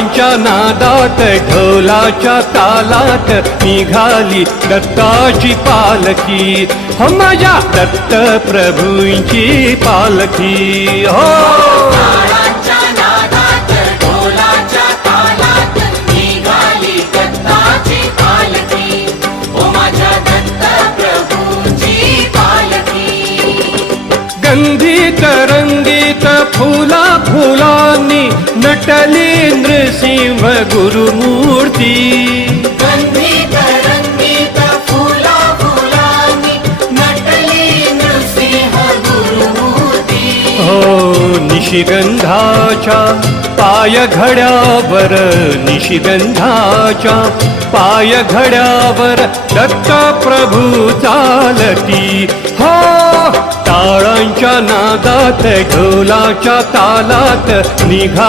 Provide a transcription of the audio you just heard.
टाळांच्या नादात ढोलाच्या तालात निघाली दत्ताची पालखी. हो माझ्या दत्त प्रभूंची पालखी. हो! फुला रंगीत फुला नटली नृसिंह गुरुमूर्ती। हो निशिगंधाच्या पाय घड्यावर निशिगंधाच्या पाय घड्यावर दत्त प्रभू चालती. हो टाळांच्या नादात ढोलाच्या तालात निघा